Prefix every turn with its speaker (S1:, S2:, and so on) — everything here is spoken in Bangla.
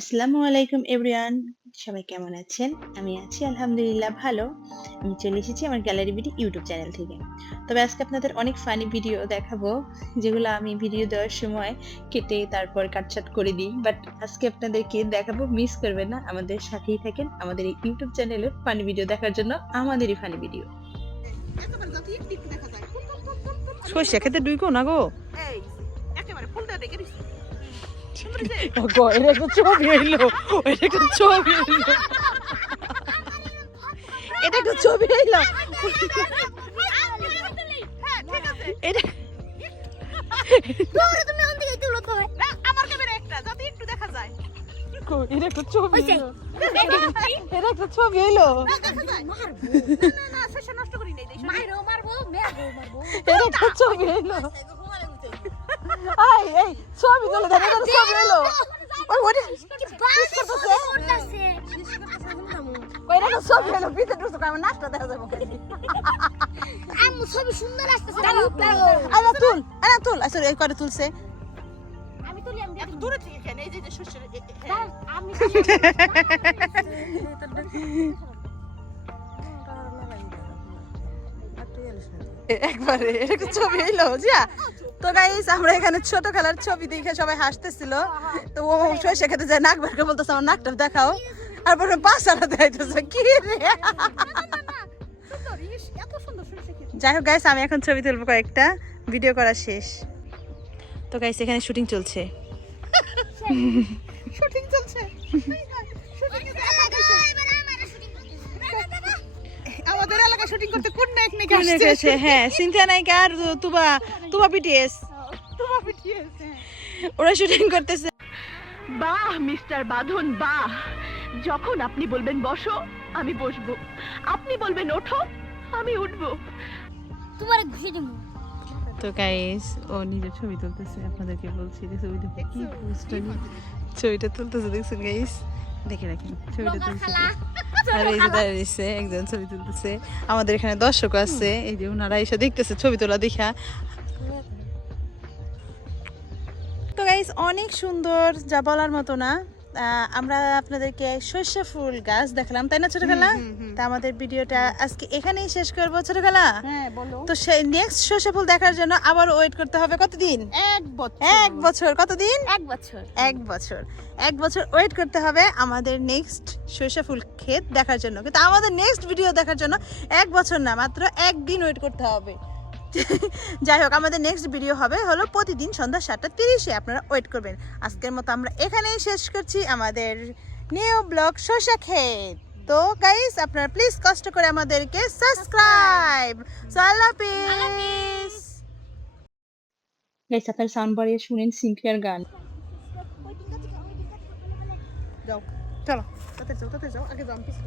S1: আসসালামু আলাইকুম এভরিওয়ান, সবাই কেমন আছেন? আমি আছি আলহামদুলিল্লাহ ভালো। আমি চলে এসেছি আমার গ্যালারি বিডি ইউটিউব চ্যানেল থেকে। তবে আজকে আপনাদের অনেক ফানি ভিডিও দেখাবো, যেগুলো আমি ভিডিও দেওয়ার সময় কেটে তারপর কাটছাট করে দিই। বাট আজকে আপনাদেরকে দেখাবো মিস করবেন না, আমাদের সাথেই থাকেন আমাদের এই ইউটিউব চ্যানেলে ফানি ভিডিও দেখার জন্য আমাদেরই ফানি ভিডিও।
S2: সর্ষে খেতে ডুইকো না গো? এটা একটা ছবি এলো এটা একটা ছবি এলো এটা একটা ছবি এলো
S3: হ্যাঁ, ঠিক আছে।
S2: এটা
S3: না, আমার ক্যামেরা একটা, যাতে একটু দেখা যায়।
S2: এটা একটা ছবি এলো এটা একটা ছবি এলো
S3: না, না, না, না, শেষে নষ্ট করি নাই, দেখো।
S2: এটা একটা ছবি এলো আই এই ছবি তুলে ধরে এটা ছবি এলো। ওই ওই এটা ছবি এলো ভিতরে ঢুকছে আমার নাচটা দেখা যাবে
S4: ছবি সুন্দর আসতেছে
S2: আরে তুল আরে তুল আসলে এই করে তুলছে?
S4: আমি তুলি আমি
S3: দূরে থেকে কেন? এই যে, যে শস্যের, হ্যাঁ।
S4: আমি
S2: একবারে এরকম ছবি এলো যা তো গাইস আমরা এখানে ছোট খেলার ছবি দেখে সবাই হাসতেছিল। তো ও সে খেতে যায় নাক বের বলতেছে আমার নাকটা দেখাও। আর পরে পাশাটা দেখাইতেছে কি রে?
S3: সরষে।
S2: যাই হোক গাইস আমি এখন ছবি তুলবো কয়েকটা ভিডিও করা শেষ। তো গাইস এখানে শুটিং চলছে।
S3: শুটিং চলছে। করতে কোন নায়ক নাকি
S2: কোনে
S3: আসছে?
S2: হ্যাঁ সিনথিয়া নায়িকা আর তুবা তুবা বিটিএস
S3: তোমার পিটিয়েছে
S2: ওরা শুটিং করতেছে।
S5: বাহ মিস্টার বাঁধন বাহ। যখন আপনি বলবেন বসো আমি বসবো। আপনি বলবেন ওঠো আমি উঠবো।
S4: তোমার ঘুষে দিব
S2: তো গাইস ও নিজের ছবি তুলতেছে আপনাদেরকে বলছি যে ছবিটা কি ছবিটা তুলতেছে দেখছেন গাইস দেখে রাখেন ছবিটা তুলছে একজন ছবি তুলতেছে। আমাদের এখানে দর্শক আছে এই যে ওনারা এসে দেখতেছে ছবি তোলা দেখা। তো গাইস অনেক সুন্দর যা বলার মতো না। আমরা আপনাদেরকে শস্য ফুল গাছ দেখালাম তাই না ছোট খেলা তা আমাদের ভিডিওটা আজকে এখানেই শেষ করব ছোট খেলা
S3: হ্যাঁ
S2: তো সেই নেক্সট শস্য ফুল দেখার জন্য আবার ওয়েট করতে হবে কতদিন?
S3: এক বছর।
S2: এক বছর। কতদিন?
S4: এক বছর।
S2: এক বছর। এক বছর ওয়েট করতে হবে আমাদের নেক্সট সরিষা ফুল ক্ষেত দেখার জন্য। কিন্তু আমাদের নেক্সট ভিডিও দেখার জন্য এক বছর না মাত্র একদিন ওয়েট করতে হবে। যাই হোক আমাদের নেক্সট ভিডিও হবে হলো প্রতিদিন সন্ধ্যা সাতটা তিরিশে আপনারা ওয়েট করবেন আজকের মতো আমরা এখানেই শেষ করছি আমাদের নিউ ব্লগ শসা ক্ষেত তো গাইস আপনারা প্লিজ কষ্ট করে আমাদেরকে সাবস্ক্রাইব সো আল্লাহ হাফিজ
S1: গাইস আপনার সাউন্ড বাড়িয়ে শুনেন সিনথিয়ার গান
S3: যাও চলো তাতে যাও তাতে যাও আগে যাও আমি পিছনে।